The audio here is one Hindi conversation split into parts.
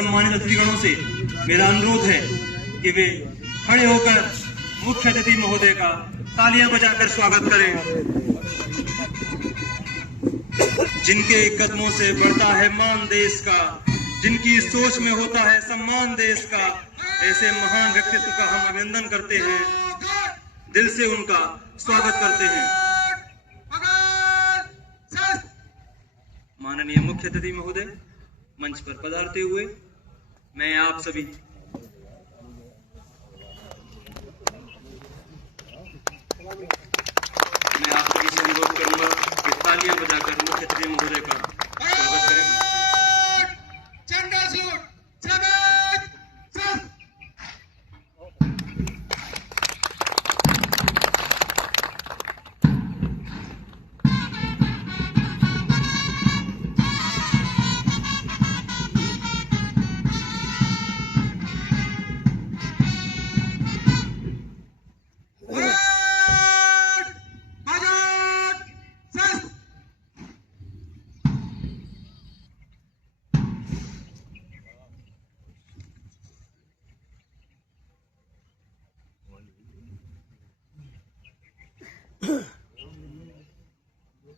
सम्मानित अतिथिगणों से मेरा अनुरोध है कि वे खड़े होकर मुख्य अतिथि महोदय का तालियां बजाकर स्वागत करें। जिनके कदमों से बढ़ता है मान देश का, जिनकी सोच में होता है सम्मान देश का, ऐसे महान व्यक्तित्व का हम अभिनंदन करते हैं, दिल से उनका स्वागत करते हैं। माननीय मुख्य अतिथि महोदय, मंच पर पधारते हुए मैं आप सभी से अनुरोध करूंगा कि तालियां बजाकर मुख्य अतिथि महोदय का स्वागत करें।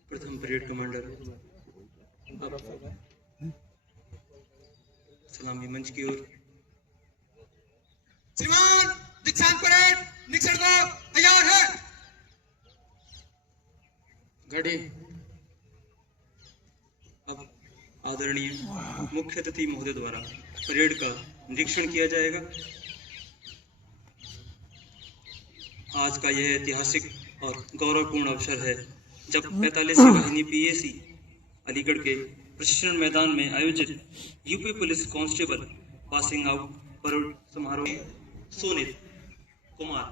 प्रथम परेड कमांडर सलामी मंच की ओर। श्रीमान, दीक्षांत परेड निरीक्षण को तैयार है। घड़ी। अब आदरणीय मुख्य अतिथि महोदय द्वारा परेड का निरीक्षण किया जाएगा। आज का यह ऐतिहासिक और गौरवपूर्ण अवसर है जब 45वीं वाहिनी पीएसी अलीगढ़ के प्रशिक्षण मैदान में आयोजित UP police constable passing out parade समारोह में सोनित कुमार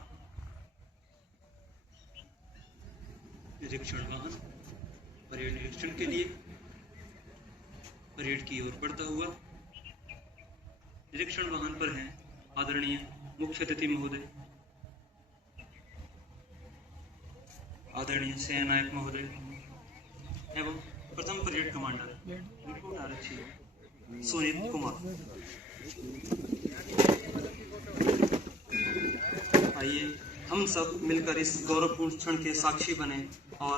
निरीक्षण वाहन परेड निरीक्षण के लिए परेड की ओर बढ़ता हुआ। निरीक्षण वाहन पर हैं आदरणीय मुख्य अतिथि महोदय, आदरणीय सेनानायक महोदय एवं प्रथम परेड कमांडर रिक्रूट आरक्षी सोनित कुमार। आइए हम सब मिलकर इस गौरवपूर्ण क्षण के साक्षी बने और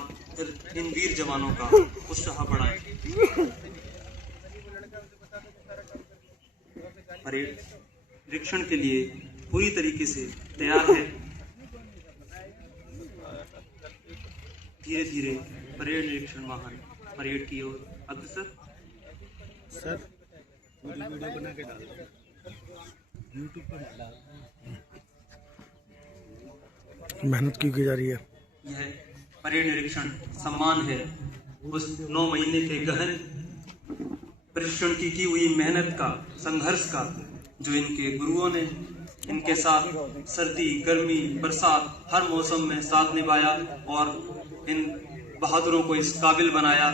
इन वीर जवानों का उत्साह बढ़ाएं। परेड निरीक्षण के लिए पूरी तरीके से तैयार है। धीरे धीरे परेड निरीक्षण वाहन परेड की ओर अग्रसर। सर पूरी वीडियो बना के डाल YouTube पर डाल। मेहनत क्यों की जा रही है? यह परेड निरीक्षण सम्मान है उस 9 महीने के गहन परिश्रम की हुई मेहनत का, संघर्ष का, जो इनके गुरुओं ने इनके साथ सर्दी, गर्मी, बरसात हर मौसम में साथ निभाया और इन बहादुरों को इस काबिल बनाया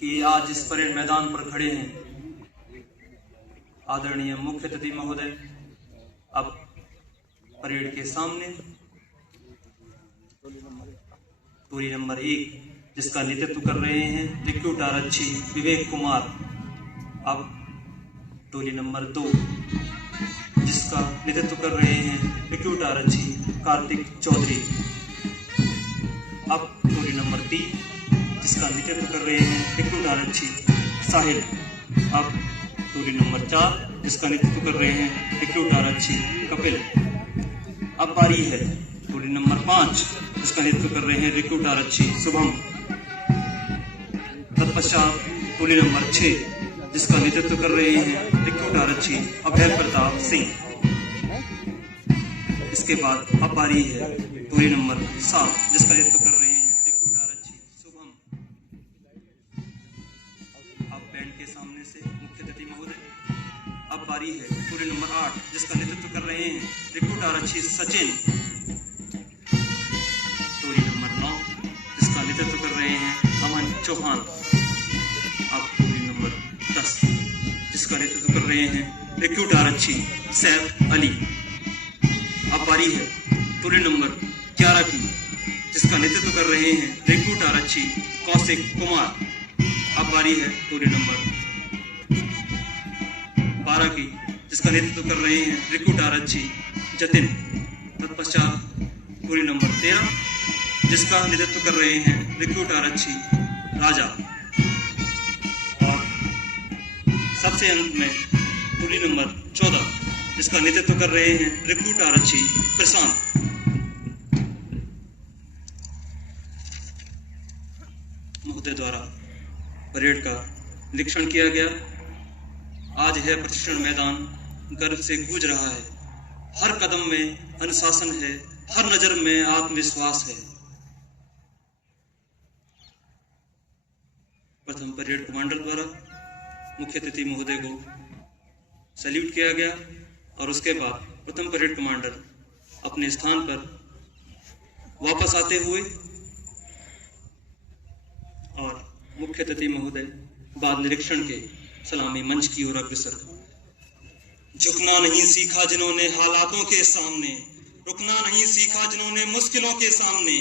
कि आज इस परेड मैदान पर खड़े हैं। आदरणीय मुख्य अतिथि महोदय, अब परेड के सामने टोली नंबर 1 जिसका नेतृत्व कर रहे हैं रिक्रूट आरक्षी विवेक कुमार। अब टोली नंबर 2 जिसका नेतृत्व कर रहे हैं रिक्रूट आरक्षी कार्तिक चौधरी। अब टोली नंबर 3 जिसका नेतृत्व कर रहे हैं रिक्रूट आरक्षी साहिल। अब टोली नंबर 4 जिसका नेतृत्व कर रहे हैं रिक्रूट आरक्षी कपिल। अब बारी है टोली नंबर 5 जिसका नेतृत्व कर रहे हैं रिक्रूट आरक्षी शुभम। तत्पश्चात टोली नंबर 6 जिसका नेतृत्व कर रहे हैं रिक्रूट आरक्षी अभय प्रताप सिंह। इसके बाद अब बारी है टोली नंबर 7 जिसका नेतृत्व कर रहे हैं रिक्रूट आरक्षी शुभम। अब बैंड के सामने से मुख्य अतिथि महोदय। अब बारी है टोली नंबर 8 जिसका नेतृत्व कर रहे हैं रिक्रूट आरक्षी सचिन। टोली नंबर 9 जिसका नेतृत्व कर रहे हैं अमन चौहान। अब टोली नंबर 10 जिसका नेतृत्व कर रहे हैं रिक्रूट आरक्षी सैफ अली। अब बारी है टोली नंबर 11 की जिसका नेतृत्व कर रहे हैं रिक्रूट आरक्षी कौशिक कुमार। अब बारी है टोली नंबर 12 की, जिसका नेतृत्व कर रहे हैं रिक्रूट आरक्षी जतिन। तत्पश्चात टोली नंबर 13, जिसका नेतृत्व कर रहे हैं रिक्रूट आरक्षी राजा। और सबसे अंत में टोली नंबर 14, जिसका नेतृत्व कर रहे हैं रिक्रूट आरक्षी प्रशांत। महोदय द्वारा परेड का निरीक्षण किया गया। आज यह प्रशिक्षण मैदान गर्व से गूंज रहा है। हर कदम में अनुशासन है, हर नजर में आत्मविश्वास है। प्रथम परेड कमांडर द्वारा मुख्य अतिथि महोदय को सैल्यूट किया गया और उसके बाद प्रथम परेड कमांडर अपने स्थान पर वापस आते हुए और मुख्य अतिथि महोदय बाद निरीक्षण के सलामी मंच की ओर अग्रसर। झुकना नहीं सीखा जिन्होंने हालातों के सामने, रुकना नहीं सीखा जिन्होंने मुश्किलों के सामने,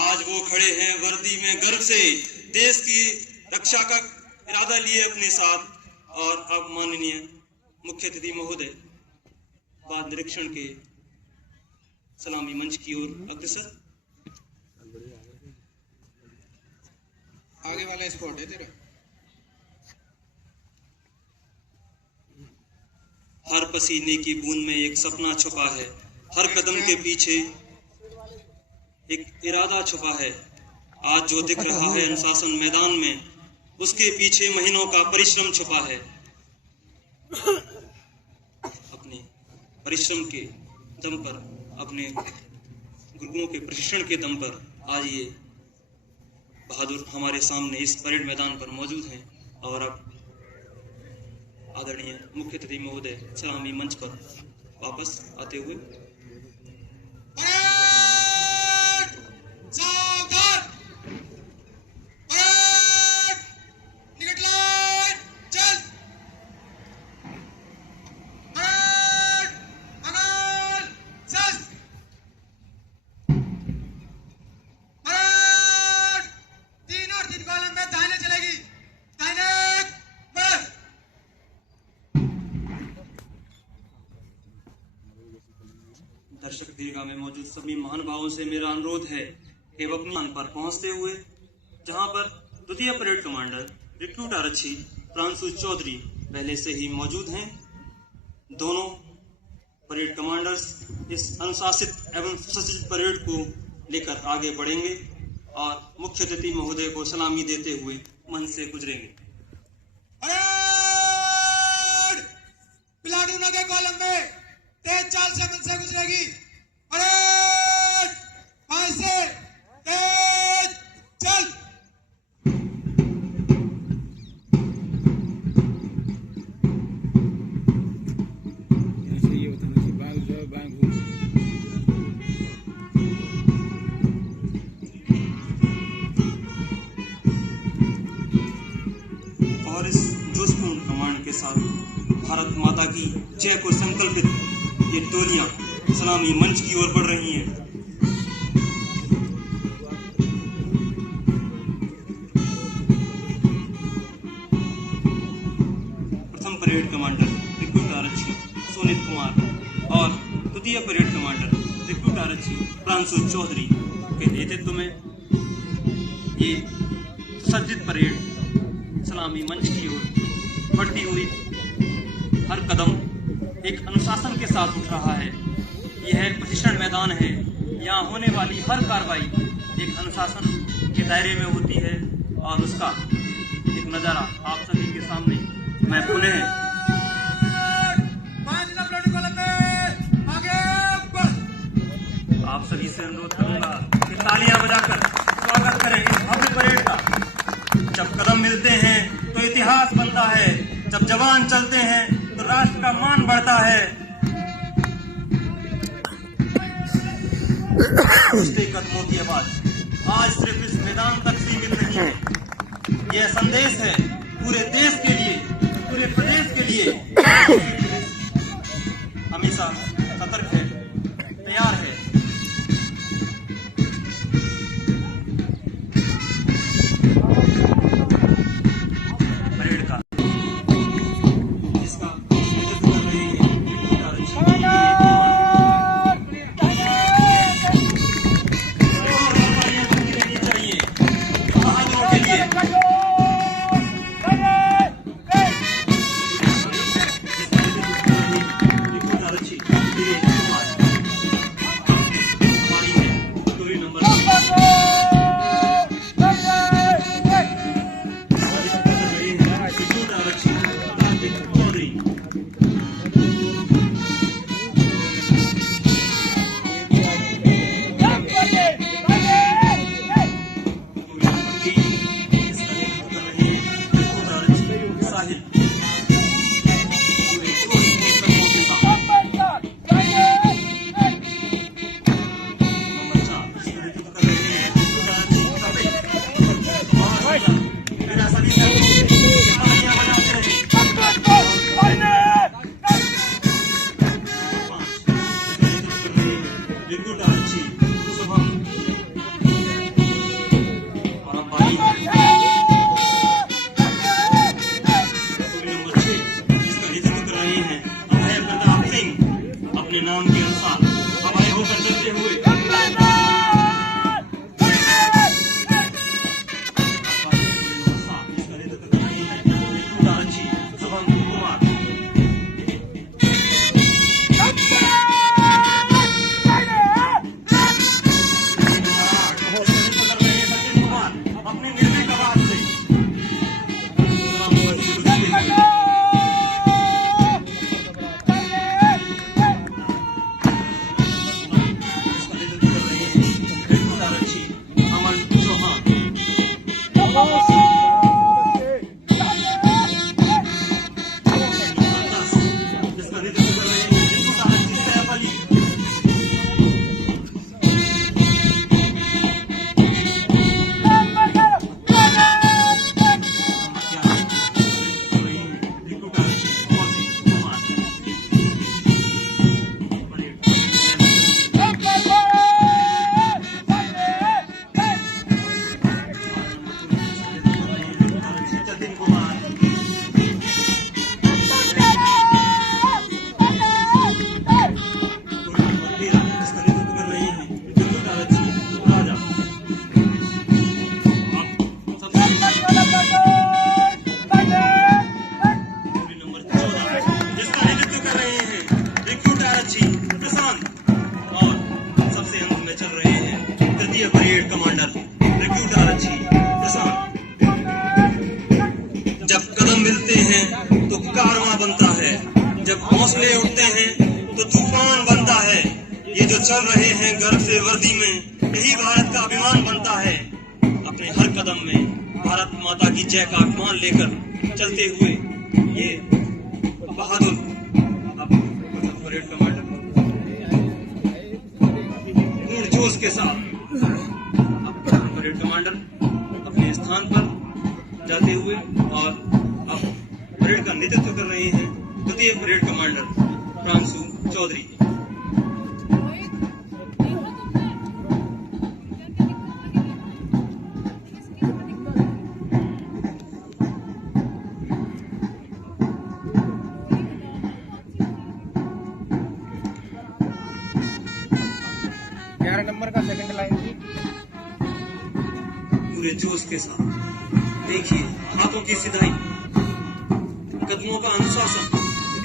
आज वो खड़े हैं वर्दी में गर्व से, देश की रक्षा का इरादा लिए अपने साथ। और अब माननीय मुख्य अतिथि महोदय बाद निरीक्षण के सलामी मंच की ओर अग्रसर। आगे वाला स्पॉट है तेरा। हर पसीने की बूंद में एक सपना छुपा है, हर कदम के पीछे एक इरादा छुपा है। आज जो दिख रहा है अनुशासन मैदान में, उसके पीछे महीनों का परिश्रम छुपा है। अपने परिश्रम के दम पर, अपने गुरुओं के प्रशिक्षण के दम पर आज ये बहादुर हमारे सामने इस परेड मैदान पर मौजूद हैं। और अब आदरणीय मुख्य अतिथि महोदय सलामी मंच पर वापस आते हुए दर्शक दीर्घा में मौजूद सभी महानुभावों से मेरा अनुरोध है कि वह अपने स्थान पर पहुंचते हुए, जहां पर द्वितीय परेड कमांडर रिक्रूट आरक्षी प्रांशु चौधरी पहले से ही मौजूद हैं, दोनों परेड कमांडर्स इस अनुशासित एवं सुसज्जित परेड को लेकर आगे बढ़ेंगे और मुख्य अतिथि महोदय को सलामी देते हुए मंच से गुजरेंगे। प्लाटूनों के कॉलम में तेज चाल से मंच से गुजरेगी। परेड 5 से तेज चल। ऐसे ये बताना कि बाग जो है बाग हो। और इस जोशपूर्ण कमांड के साथ भारत माता की जय को संकल्पित ये टोलियां सलामी मंच की ओर बढ़ रही हैं। प्रथम परेड कमांडर रिक्रूट आरक्षी सोनित कुमार और द्वितीय परेड कमांडर रिक्रूट आरक्षी प्रांशु चौधरी के नेतृत्व में ये सुसज्जित परेड सलामी मंच की ओर बढ़ती हुई हर कदम एक अनुशासन के साथ उठ रहा है। यह एक प्रशिक्षण मैदान है। यहाँ होने वाली हर कार्रवाई एक अनुशासन के दायरे में होती है और उसका एक नजारा आप सभी के सामने मैं पुनः आप सभी से अनुरोध करूंगा कि तालियां बजाकर स्वागत करें इस भव्य परेड का। जब कदम मिलते हैं तो इतिहास बनता है, जब जवान चलते हैं तो राष्ट्र का मान बढ़ता है। उठते कदमों की आवाज आज सिर्फ इस मैदान तक सीमित नहीं है। यह संदेश है पूरे देश के लिए, पूरे प्रदेश के लिए। हमेशा सतर्क है, तैयार है। परेड का इसका नेतृत्व चौधरी। अपने नाम के अनुसार हवाई होकर चलते हुए शुभम कुमार। अपने निर्णय का बात से परेड कमांडर रिक्रूट आरक्षी प्रशांत। जब कदम मिलते हैं तो कारवां बनता है, जब हौसले उठते हैं तो तूफान बनता है। ये जो चल रहे हैं गर्व से वर्दी में, यही भारत का अभिमान बनता है। अपने हर कदम में भारत माता की जय का आह्वान लेकर चलते हुए ये बहादुर परेड कमांडर पूर्ण जोश के साथ परेड कमांडर अपने स्थान पर जाते हुए और अब परेड का नेतृत्व कर रहे हैं द्वितीय parade commander Pranshu Chaudhary. Number का सेकंड लाइन पूरे जोश के साथ देखिए हाथों की सिधाई, कदमों का अनुशासन।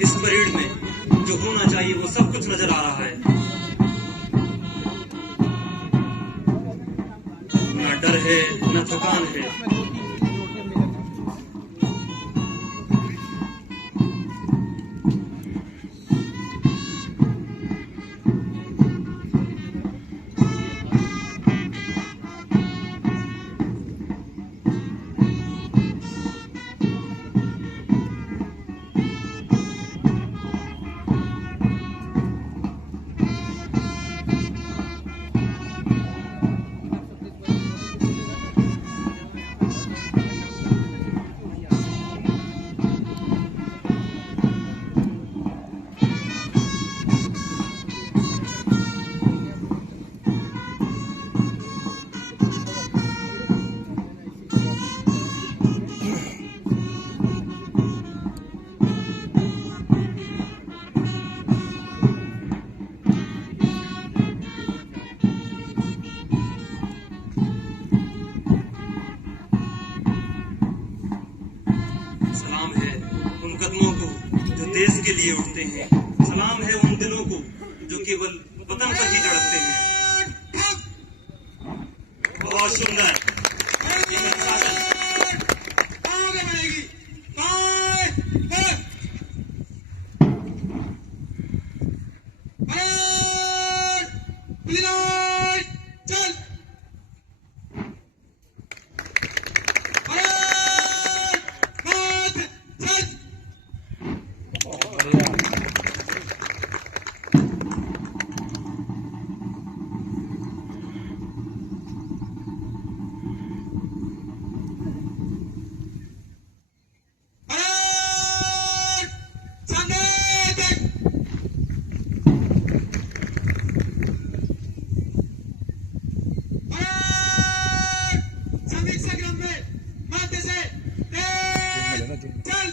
इस परेड में जो होना चाहिए वो सब कुछ नजर आ रहा है। न डर है न थकान है। देश के लिए उठते हैं। सलाम है उन दिलों को जो केवल वतन पर ही धड़कते हैं। बहुत सुंदर परेड सामने देख परेड समीक्षा क्रम में मध्य से तेज चल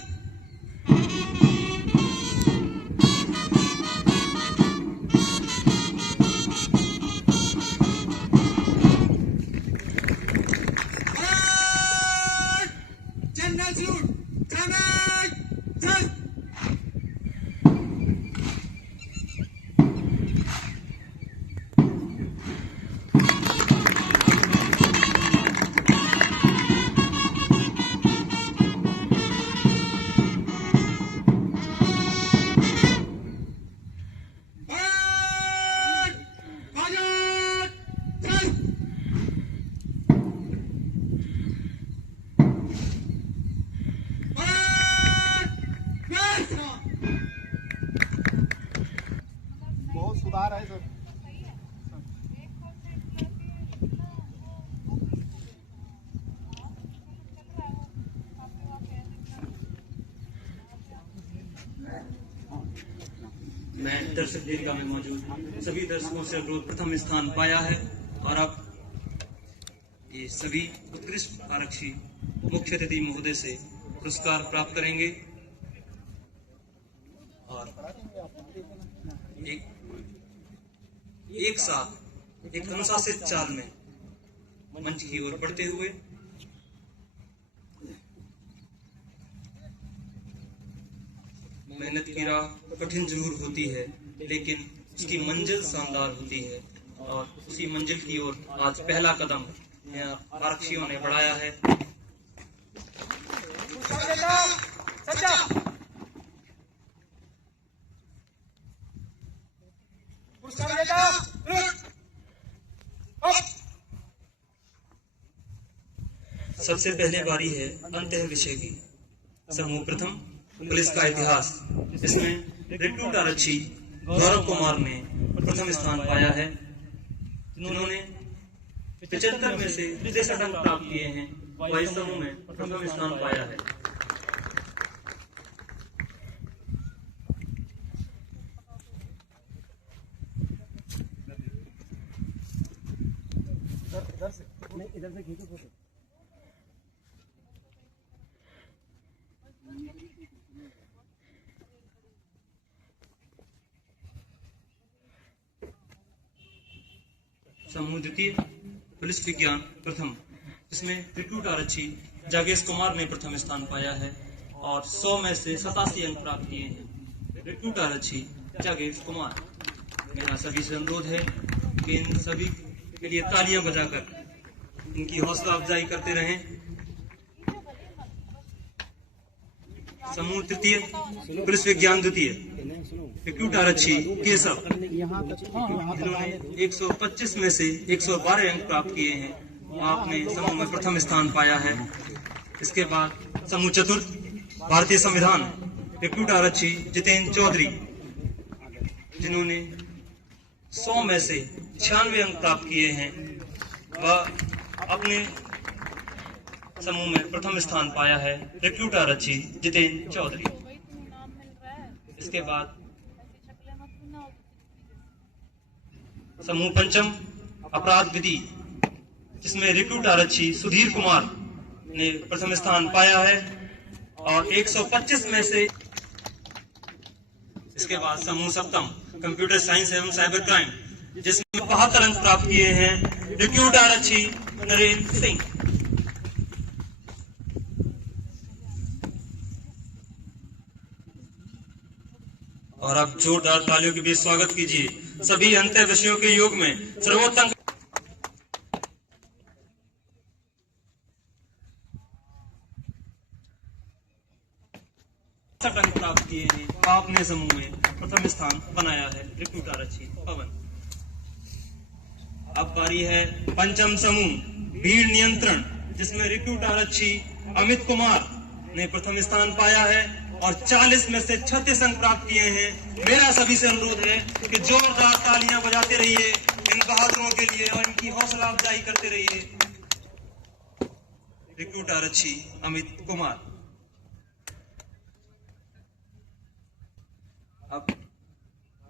जनरल सूट सामने चल परेड बाजार चल बहुत सुधार है सर। मैं दर्शक वेदिका में मौजूद सभी दर्शकों से अनुरोध प्रथम स्थान पाया है और अब ये सभी उत्कृष्ट आरक्षी मुख्य अतिथि महोदय से पुरस्कार प्राप्त करेंगे और एक साथ एक अनुशासित चाल में मंच की ओर बढ़ते हुए मेहनत की राह कठिन जरूर होती है लेकिन उसकी मंजिल शानदार होती है और उसी मंजिल की ओर आज पहला कदम यहाँ आरक्षियों ने बढ़ाया है। सबसे पहले बारी है अंतः विषय की। समूह प्रथम पुलिस का इतिहास, इसमें रिक्रूट आरक्षी गौरव कुमार ने प्रथम स्थान पाया है जिन्होंने 75 में से 63 अंक प्राप्त किए हैं। वही समूह में प्रथम स्थान पाया है। इधर से खींचो फोटो। समूह द्वितीय पुलिस विज्ञान प्रथम, जिसमें रिक्रूट आरक्षी जागेश कुमार ने प्रथम स्थान पाया है और 100 में से 87 अंक प्राप्त किए हैं। रिक्रूट आरक्षी जागेश कुमार, मेरा सभी से अनुरोध है कि इन सभी के लिए तालियां बजाकर इनकी हौसला अफजाई करते रहें। समूह तृतीय पुलिस विज्ञान द्वितीय रिक्रूट आरक्षी केशव, जिन्होंने 125 में से 112 अंक प्राप्त किए हैं। आपने समूह में प्रथम स्थान पाया है। इसके बाद समूह चतुर्थ भारतीय संविधान रिक्रूट आरक्षी जितेंद्र चौधरी, जिन्होंने 100 में से 96 अंक प्राप्त किए हैं। वह अपने समूह में प्रथम स्थान पाया है। रिक्रूट आरक्षी जितेंद्र चौधरी। इसके बाद समूह पंचम अपराध विधि, जिसमें रिक्रूट आरक्षी सुधीर कुमार ने प्रथम स्थान पाया है और 125 में से। इसके बाद समूह सप्तम कंप्यूटर साइंस एवं साइबर क्राइम, जिसमें 72 अंक प्राप्त किए हैं। रिक्रूट आरक्षी नरेंद्र सिंह। और अब जोरदार तालियों के बीच स्वागत कीजिए सभी अंतर विषयों के योग में सर्वोत्तम अंक प्राप्त किए हैं। आपने समूह में प्रथम स्थान बनाया है। रिक्रूट आरक्षी पवन। अब बारी है पंचम समूह भीड़ नियंत्रण, जिसमें रिक्रूट आरक्षी अमित कुमार ने प्रथम स्थान पाया है और 40 में से 36 अंक प्राप्त किए हैं। मेरा सभी से अनुरोध है कि जोरदार तालियां बजाते रहिए इन बहादुरों के लिए और इनकी हौसला अफजाई करते रहिए। रिक्रूट आरक्षी अमित कुमार। अब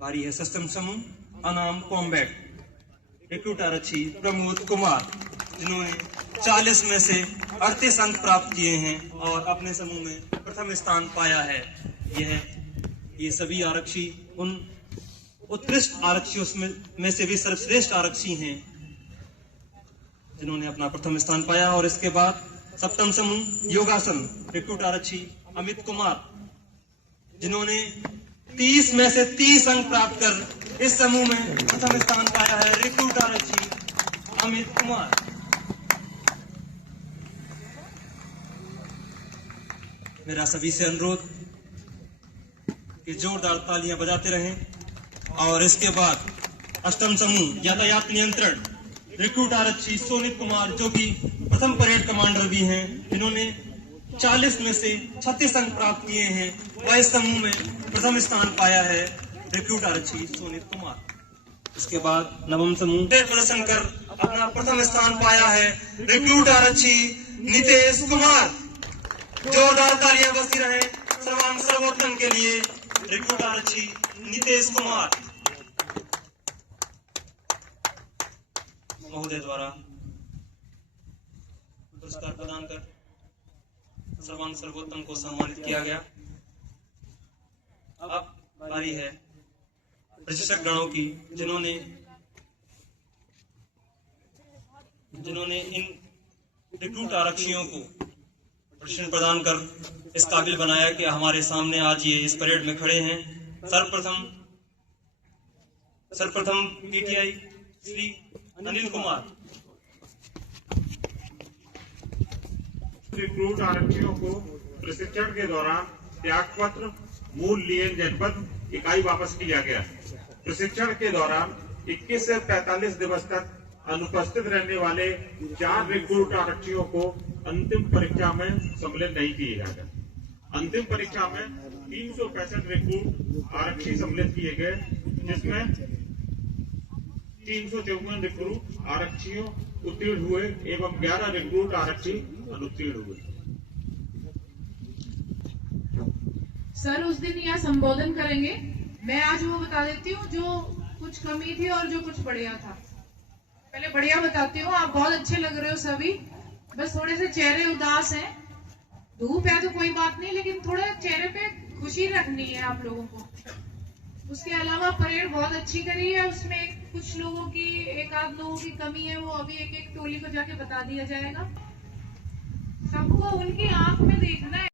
बारी है सस्तम समूह अनाम कॉम्बैट। रिक्रूट आरक्षी प्रमोद कुमार, जिन्होंने 40 में से 38 अंक प्राप्त किए हैं और अपने समूह में प्रथम स्थान पाया है। ये सभी आरक्षी उन उत्कृष्ट आरक्षियों में से भी सर्वश्रेष्ठ आरक्षी हैं जिन्होंने अपना प्रथम स्थान पाया। और इसके बाद सप्तम समूह योगासन। रिक्रूट आरक्षी अमित कुमार, जिन्होंने 30 में से 30 अंक प्राप्त कर इस समूह में प्रथम स्थान पाया है। रिक्रूट आरक्षी अमित कुमार। मेरा सभी से अनुरोध कि जोरदार तालियां बजाते रहें। और इसके बाद अष्टम समूह यातायात नियंत्रण। रिक्रूट आरक्षी सोनित कुमार, जो कि प्रथम परेड कमांडर भी हैं, जिन्होंने 40 में से 36 अंक प्राप्त किए हैं। वह इस समूह में प्रथम स्थान पाया है। रिक्रूट आरक्षी सोनित कुमार। इसके बाद नवम समूह प्रदर्शन कर अपना प्रथम स्थान पाया है। रिक्रूट आरक्षी नितेश कुमार। जोरदार तालियां बजती रहे सर्वांग सर्वोत्तम के लिए। रिक्रूट आरक्षी नितेश कुमार महोदय द्वारा पुरस्कार प्रदान कर सर्वांग सर्वोत्तम को सम्मानित किया गया। अब बारी है प्रशिक्षक गणों की, जिन्होंने इन रिक्रूट आरक्षियों को प्रशिक्षण प्रदान कर इस काबिल बनाया कि हमारे सामने आज ये इस परेड में खड़े हैं। सर्वप्रथम पीटीआई श्री अनिल कुमार। रिक्रूट आरक्षियों को प्रशिक्षण के दौरान त्यागपत्र मूल लिएन जनपद इकाई वापस किया गया। प्रशिक्षण के दौरान 21 से 45 दिवस तक अनुपस्थित रहने वाले 4 रिक्रूट आरक्षियों को अंतिम परीक्षा में सम्मिलित नहीं किया गया। अंतिम परीक्षा में 365 रिक्रूट आरक्षी सम्मिलित किए गए, जिसमें 354 रिक्रूट आरक्षियों उत्तीर्ण हुए एवं 11 रिक्रूट आरक्षी अनुत्तीर्ण हुए। सर उस दिन यह संबोधन करेंगे। मैं आज वो बता देती हूँ जो कुछ कमी थी और जो कुछ बढ़िया था। पहले बढ़िया बताती हूँ। आप बहुत अच्छे लग रहे हो सभी, बस थोड़े से चेहरे उदास हैं। धूप है तो कोई बात नहीं, लेकिन थोड़ा चेहरे पे खुशी रखनी है आप लोगों को। उसके अलावा परेड बहुत अच्छी करी है। उसमें कुछ लोगों की, एक आध लोगों की कमी है, वो अभी एक एक टोली को जाके बता दिया जाएगा। सबको उनकी आंख में देखना है।